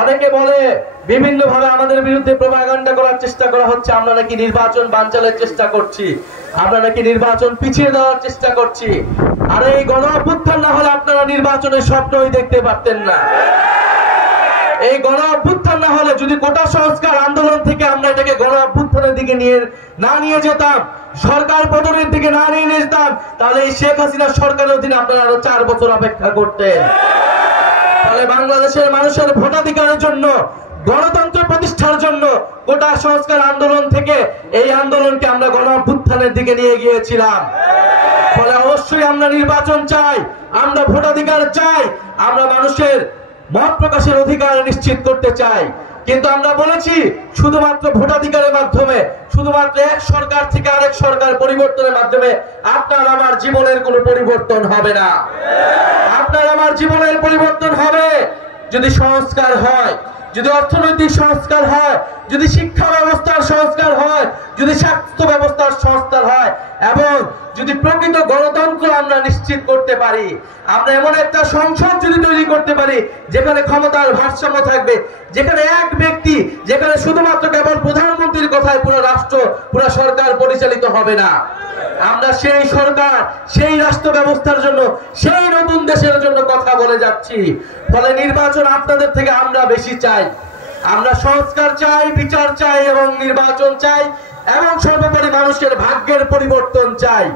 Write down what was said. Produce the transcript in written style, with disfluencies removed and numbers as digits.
অনেকে বলে বিভিন্ন ভাবে আমাদের বিরুদ্ধে প্রোপাগান্ডা করার চেষ্টা করা হচ্ছে, আমরা নাকি নির্বাচন বানচালের চেষ্টা করছি, আমরা নাকি নির্বাচন পিছিয়ে দেওয়ার চেষ্টা করছি। আর এই গণ অভ্যুত্থান না হলে আপনারা নির্বাচনের স্বপ্নই দেখতে পারতেন না। এই গণ অভ্যুত্থান না হলে, যদি কোটা সংস্কার আন্দোলন থেকে আমরা এটাকে গণ অভ্যুত্থানের দিকে নিয়ে যেতাম, সরকার পতনের দিকে নিয়ে যেতাম, তাহলে এই শেখ হাসিনা সরকারের অধীনে আপনারা আরো 4 বছর অপেক্ষা করতেন। ফলে বাংলাদেশের মানুষের ভোটাধিকারের জন্য, গণতন্ত্র প্রতিষ্ঠার জন্য কোটা সংস্কার আন্দোলন থেকে এই আন্দোলনকে আমরা গণ অভ্যুত্থানের দিকে নিয়ে গিয়েছিলাম। ফলে অবশ্যই আমরা নির্বাচন চাই, আমরা ভোটাধিকার চাই, আমরা মানুষের মত প্রকাশের অধিকার নিশ্চিত করতে চাই। কিন্তু আমরা বলেছি শুধুমাত্র ভোটাধিকারের মাধ্যমে, শুধুমাত্র এক সরকার থেকে আরেক সরকার পরিবর্তনের মাধ্যমে আপনার আমার জীবনের কোনো পরিবর্তন হবে না। আপনার আমার জীবনের পরিবর্তন হবে যদি সংস্কার হয়, যদি অর্থনৈতিক সংস্কার হয়, যদি শিক্ষা ব্যবস্থার সংস্কার হয়, যদি স্বাস্থ্য ব্যবস্থার সংস্কার হয়, এবং যদি প্রকৃত গণতন্ত্র আমরা নিশ্চিত করতে পারি। আমরা এমন একটা সংসদ যদি তৈরি করতে পারি যেখানে ক্ষমতার ভারসাম্য থাকবে, যেখানে এক ব্যক্তি, যেখানে শুধুমাত্র কেবল প্রধানমন্ত্রীর কথায় পুরো রাষ্ট্র, পুরো সরকার পরিচালিত হবে না। আমরা সেই সরকার, সেই রাষ্ট্র ব্যবস্থার জন্য, সেই নতুন দেশের জন্য কথা বলে যাচ্ছি। ফলে নির্বাচন আপনাদের থেকে আমরা বেশি চাই। আমরা সংস্কার চাই, বিচার চাই এবং নির্বাচন চাই, এবং সর্বোপরি মানুষের ভাগ্যের পরিবর্তন চাই।